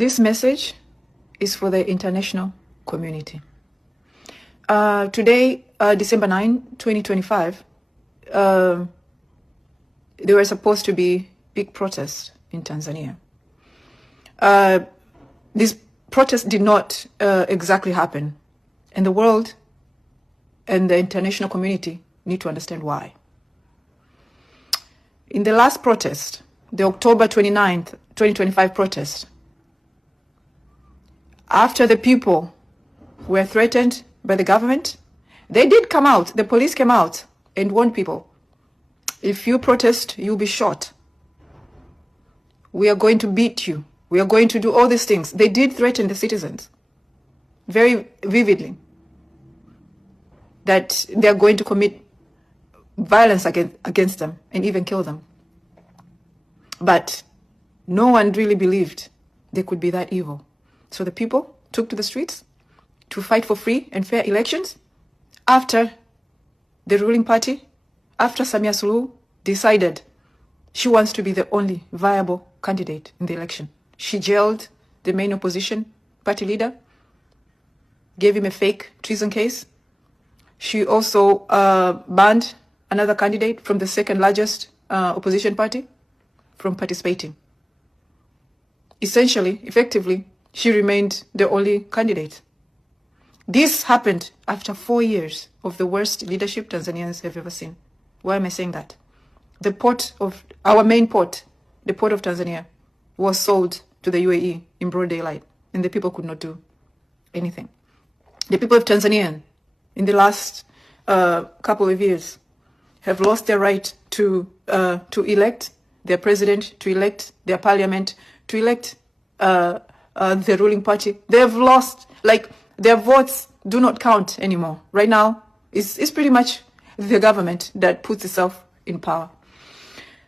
This message is for the international community. Today, December 9, 2025, there were supposed to be big protests in Tanzania. This protest did not exactly happen, and the world and the international community need to understand why. In the last protest, the October 29th, 2025 protest, after the people were threatened by the government, they did come out, the police came out and warned people, if you protest, you'll be shot. We are going to beat you. We are going to do all these things. They did threaten the citizens very vividly that they are going to commit violence against them and even kill them. But no one really believed they could be that evil. So the people took to the streets to fight for free and fair elections after the ruling party, after Samia Suluhu decided she wants to be the only viable candidate in the election. She jailed the main opposition party leader, gave him a fake treason case. She also banned another candidate from the second largest opposition party from participating. Essentially, effectively, she remained the only candidate. This happened after 4 years of the worst leadership Tanzanians have ever seen. Why am I saying that? The port of, our main port, the port of Tanzania, was sold to the UAE in broad daylight, and the people could not do anything. The people of Tanzania, in the last couple of years, have lost their right to elect their president, to elect their parliament, to elect the ruling party. They have lost, like, their votes do not count anymore. Right now, it's pretty much the government that puts itself in power.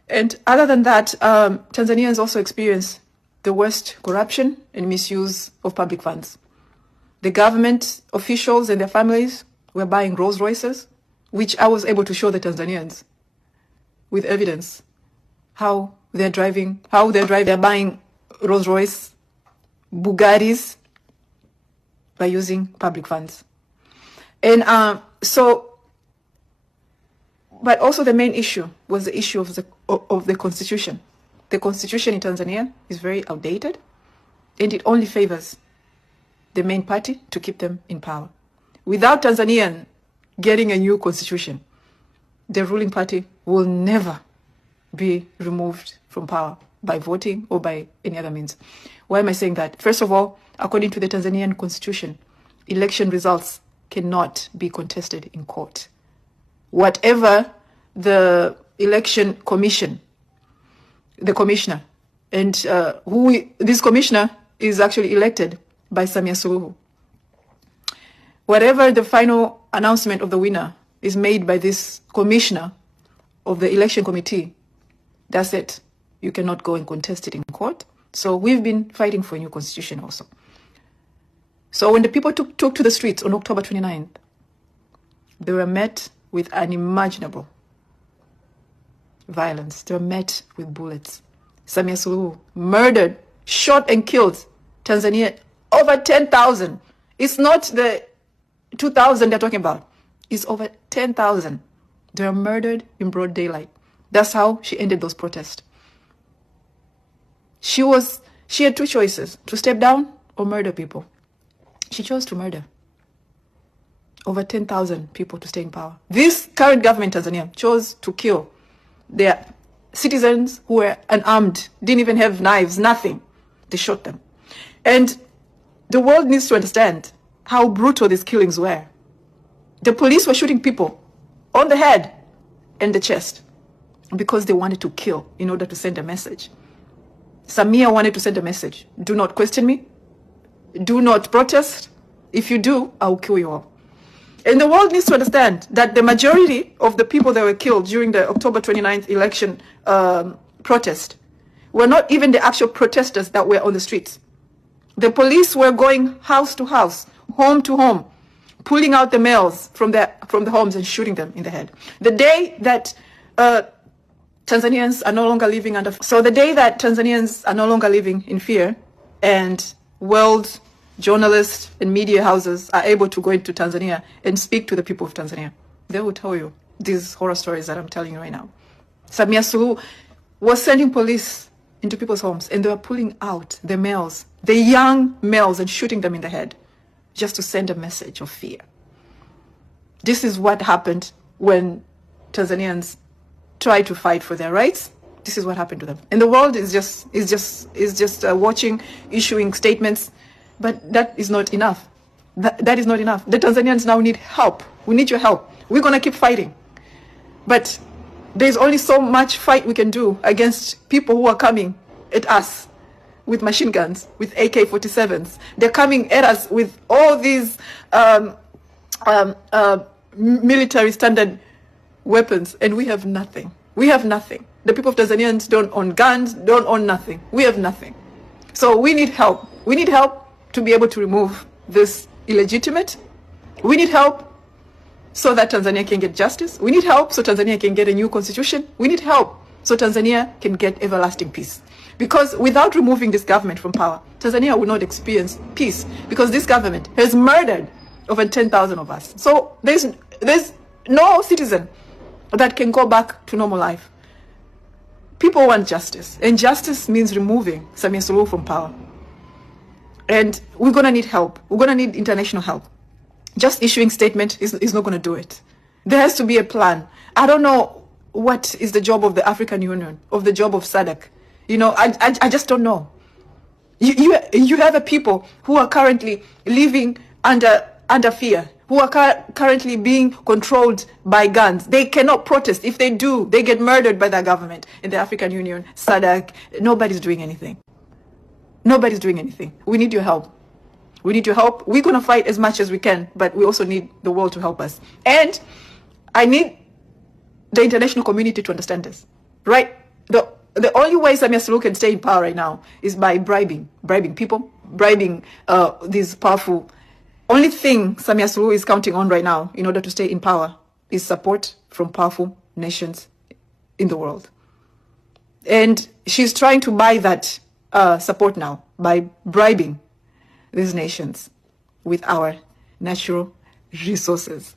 And other than that, Tanzanians also experience the worst corruption and misuse of public funds. The government officials and their families were buying Rolls Royces, which I was able to show the Tanzanians with evidence how they're driving, they're buying Rolls Royce, Bugattis by using public funds. And but also the main issue was the issue of the constitution. The constitution in Tanzania is very outdated, and it only favors the main party to keep them in power. Without Tanzanian getting a new constitution, the ruling party will never be removed from power by voting or by any other means. Why am I saying that? First of all, according to the Tanzanian constitution, election results cannot be contested in court. Whatever the election commission, the commissioner, and this commissioner is actually elected by Samia Suluhu. Whatever the final announcement of the winner is made by this commissioner of the election committee, that's it. You cannot go and contest it in court. So we've been fighting for a new constitution also. So when the people took to the streets on October 29th, they were met with unimaginable violence. They were met with bullets. Samia Suluhu murdered, shot and killed Tanzania over 10,000. It's not the 2,000 they're talking about. It's over 10,000. They were murdered in broad daylight. That's how she ended those protests. She had two choices, to step down or murder people. She chose to murder over 10,000 people to stay in power. This current government in Tanzania chose to kill their citizens who were unarmed, didn't even have knives, nothing. They shot them. And the world needs to understand how brutal these killings were. The police were shooting people on the head and the chest because they wanted to kill in order to send a message. Samia wanted to send a message. Do not question me. Do not protest. If you do, I will kill you all. And the world needs to understand that the majority of the people that were killed during the October 29th election protest were not even the actual protesters that were on the streets. The police were going house to house, home to home, pulling out the males from the homes and shooting them in the head. The day that Tanzanians are no longer living in fear, and world journalists and media houses are able to go into Tanzania and speak to the people of Tanzania, they will tell you these horror stories that I'm telling you right now. Samia Suluhu was sending police into people's homes, and they were pulling out the males, the young males, and shooting them in the head just to send a message of fear. This is what happened when Tanzanians try to fight for their rights. This is what happened to them. And the world is just watching, issuing statements, but that is not enough. That is not enough. The Tanzanians now need help. We need your help. We're going to keep fighting. But there's only so much fight we can do against people who are coming at us with machine guns, with AK-47s. They're coming at us with all these military standard weapons, and we have nothing. We have nothing. The people of Tanzanians don't own guns, don't own nothing. We have nothing. So we need help. We need help to be able to remove this illegitimate. We need help so that Tanzania can get justice. We need help so Tanzania can get a new constitution. We need help so Tanzania can get everlasting peace. Because without removing this government from power, Tanzania will not experience peace, because this government has murdered over 10,000 of us. So there's no citizen that can go back to normal life. People want justice, and justice means removing Samia Suluhu from power. And we're going to need help. We're going to need international help. Just issuing statement is not going to do it. There has to be a plan. I don't know what is the job of the African Union, of the job of SADC. You know, I just don't know. You have a people who are currently living under fear, who are currently being controlled by guns. They cannot protest. If they do, they get murdered by the government. In the African Union, SADC, nobody's doing anything. Nobody's doing anything. We need your help. We need your help. We're going to fight as much as we can, but we also need the world to help us. And I need the international community to understand this, right? The only way Samia Suluhu can stay in power right now is by bribing people, bribing these powerful. Only thing Samia Suluhu is counting on right now in order to stay in power is support from powerful nations in the world. And she's trying to buy that support now by bribing these nations with our natural resources.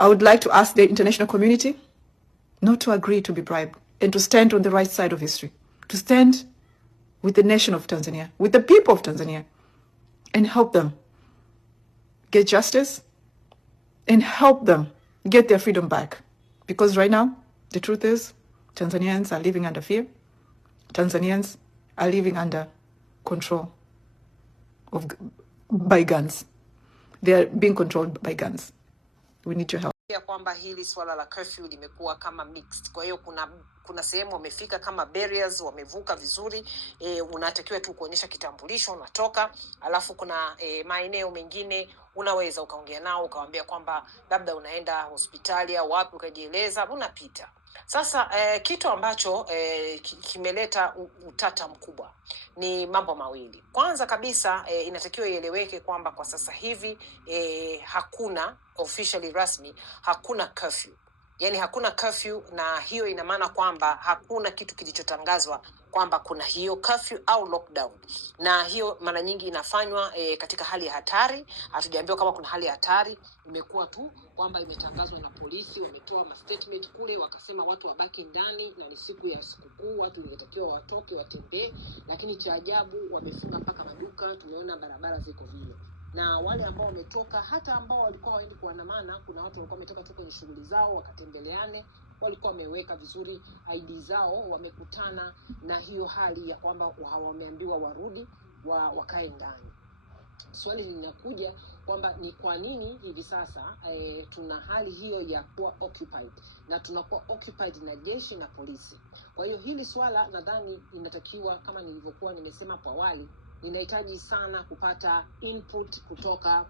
I would like to ask the international community not to agree to be bribed, and to stand on the right side of history, to stand with the nation of Tanzania, with the people of Tanzania, and help them get justice and help them get their freedom back. Because right now, the truth is, Tanzanians are living under fear. Tanzanians are living under control by guns. They are being controlled by guns. We need your help. Ya kwamba hili swala la curfew limekuwa kama mixed. Kwa hiyo kuna sehemu wamefika kama barriers, wamevuka vizuri, unatakiwa tu kuonyesha kitambulisho unatoka. Alafu kuna maeneo mengine unaweza ukaongea nao ukawaambia kwamba labda unaenda hospitali au wapi ukajieleza unapita. Sasa kitu ambacho kimeleta utata mkubwa ni mambo mawili. Kwanza kabisa inatakiwa ieleweke kwamba kwa sasa hivi hakuna officially rasmi, hakuna curfew. Yani hakuna curfew, na hiyo ina maana kwamba hakuna kitu kilichotangazwa kwamba kuna hiyo curfew au lockdown. Na hiyo mara nyingi inafanywa katika hali ya hatari. Hatujaambiwa kama kuna hali ya hatari, imekuwa tu kwamba imetangazwa na polisi, wametoa statement kule wakasema watu wabaki ndani na ni siku ya sikukuu, watu ingetakiwa watoke watembee, lakini cha ajabu wamefunga mpaka maduka, tumeona barabara ziko vile. Na wale ambao wametoka, hata ambao walikuwa waendi kuandamana, kuna watu walikuwa wametoka tu kwenye shughuli zao wakatembeleane, walikuwa wameweka vizuri ID zao, wamekutana na hiyo hali ya kwamba wameambiwa warudi wakae ndani. Swali linakuja kwamba ni kwa nini hivi sasa tuna hali hiyo ya kuwa occupied, na tunakuwa occupied na jeshi na polisi. Kwa hiyo hili swala nadhani inatakiwa, kama nilivyokuwa nimesema hapo awali, ninahitaji sana kupata input kutoka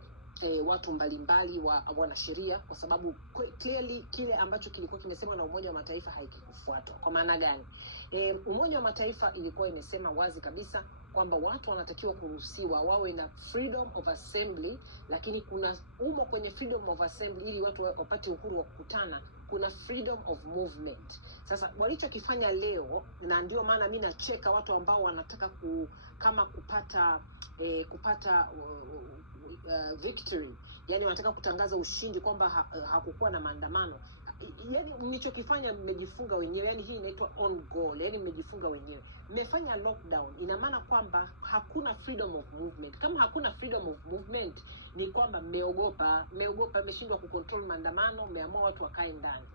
watu mbalimbali wanasheria, kwa sababu clearly kile ambacho kilikuwa kimesemwa na Umoja wa Mataifa haikikufuatwa. Kwa maana gani? Umoja wa Mataifa ilikuwa imesema wazi kabisa kwamba watu wanatakiwa kuruhusiwa wawe na freedom of assembly, lakini kuna kwenye freedom of assembly ili watu wapate uhuru wa kukutana, kuna freedom of movement. Sasa walichokifanya leo, na ndio maana mimi nacheka watu ambao wanataka kama kupata victory, yani wanataka kutangaza ushindi kwamba hakukuwa na maandamano. Yani mlichokifanya mmejifunga wenyewe, yani hii inaitwa on goal, yani mmejifunga wenyewe. Mmefanya lockdown, ina maana kwamba hakuna freedom of movement. Kama hakuna freedom of movement, ni kwamba mmeogopa, mmeshindwa kucontrol maandamano, mmeamua watu wakae ndani.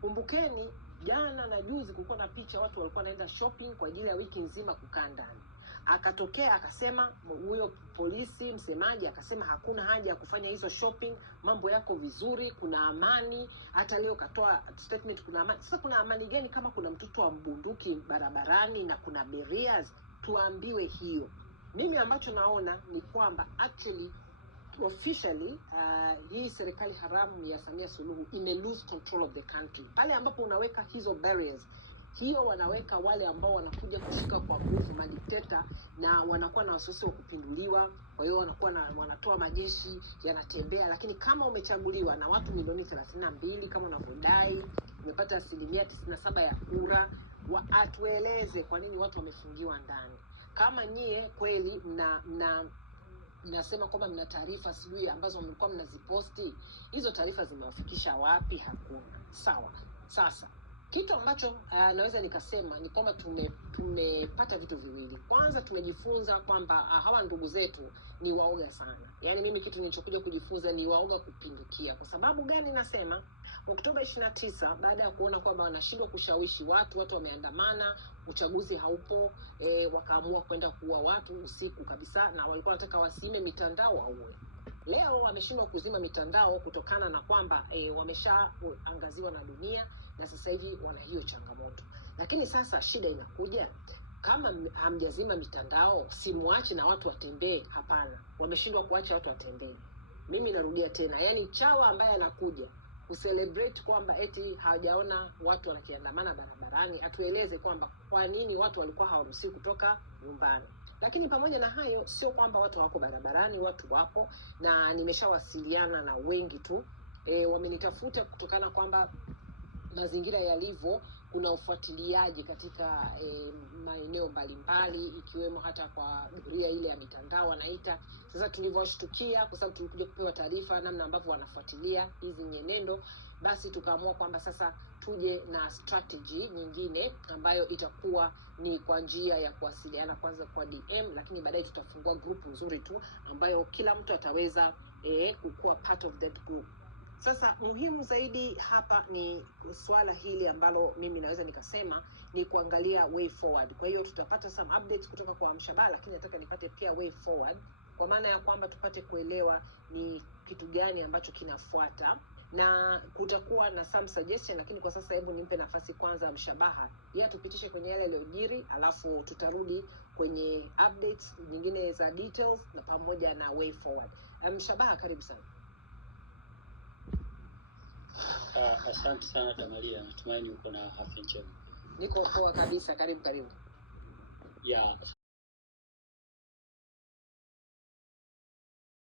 Kumbukeni jana na juzi kulikuwa na picha watu walikuwa wanaenda shopping kwa ajili ya wiki nzima kukaa ndani. Akatokea akasema, huyo polisi msemaji akasema hakuna haja ya kufanya hizo shopping, mambo yako vizuri, kuna amani. Hata leo katoa statement kuna amani. Sasa kuna amani gani kama kuna mtoto wa mbunduki barabarani na kuna barriers? Tuambiwe hiyo. Mimi ambacho naona ni kwamba actually officially hii serikali haramu ya Samia Suluhu ime lose control of the country. Pale ambapo unaweka hizo barriers, hiyo wanaweka wale ambao wanakuja kushika kwa nguvu madikteta, na wanakuwa na wasiwasi wa kupinduliwa. Kwa hiyo wanatoa majeshi yanatembea. Lakini kama umechaguliwa na watu milioni 32 kama unavyodai, umepata 97% ya kura, atueleze kwa nini watu wamefungiwa ndani. Kama nyie kweli mnasema kwamba mna taarifa sijui ambazo mlikuwa mnaziposti, hizo taarifa zimewafikisha wapi? Hakuna. Sawa. Sasa kitu ambacho naweza nikasema ni kwamba tumepata vitu viwili. Kwanza tumejifunza kwamba hawa ndugu zetu ni waoga sana. Yaani mimi kitu nilichokuja kujifunza ni waoga kupindukia. Kwa sababu gani nasema? Oktoba 29 baada ya kuona kwamba wanashindwa kushawishi watu wameandamana, uchaguzi haupo, wakaamua kwenda kuua watu usiku kabisa, na walikuwa wanataka wasime mitandao waue. Leo wameshindwa kuzima mitandao kutokana na kwamba wameshaangaziwa na dunia, na sasa hivi wana hiyo changamoto. Lakini sasa shida inakuja, kama hamjazima mitandao, simuache na watu watembee. Hapana, wameshindwa kuacha watu watembee. Mimi narudia tena, yani chawa ambaye anakuja kucelebrate kwamba eti hawajaona watu wanakiandamana barabarani, atueleze kwamba kwa nini watu walikuwa hawaruhusiwi kutoka nyumbani. Lakini pamoja na hayo, sio kwamba watu wako barabarani, watu wapo, na nimeshawasiliana na wengi tu. Wamenitafuta kutokana kwamba mazingira yalivyo, kuna ufuatiliaji katika maeneo mbalimbali, ikiwemo hata kwa doria ile ya mitandao wanaita. Sasa tulivyoshtukia, kwa sababu tulikuja kupewa taarifa namna ambavyo wanafuatilia hizi nyenendo, basi tukaamua kwamba sasa tuje na strategy nyingine ambayo itakuwa ni kwa njia ya kuwasiliana, kwanza kwa DM, lakini baadaye tutafungua group nzuri tu ambayo kila mtu ataweza kuwa part of that group. Sasa muhimu zaidi hapa ni swala hili ambalo mimi naweza nikasema ni kuangalia way forward. Kwa hiyo tutapata some updates kutoka kwa Mshabaha, lakini nataka nipate pia way forward, kwa maana ya kwamba tupate kuelewa ni kitu gani ambacho kinafuata, na kutakuwa na some suggestion. Lakini kwa sasa hebu nimpe nafasi kwanza Mshabaha, yeye tupitishe kwenye yale yaliyojiri, alafu tutarudi kwenye updates nyingine za details na pamoja na way forward. Mshabaha, karibu sana. Asante sana Damaria, natumaini uko na afya njema. Niko poa kabisa, karibu. Ya, asante.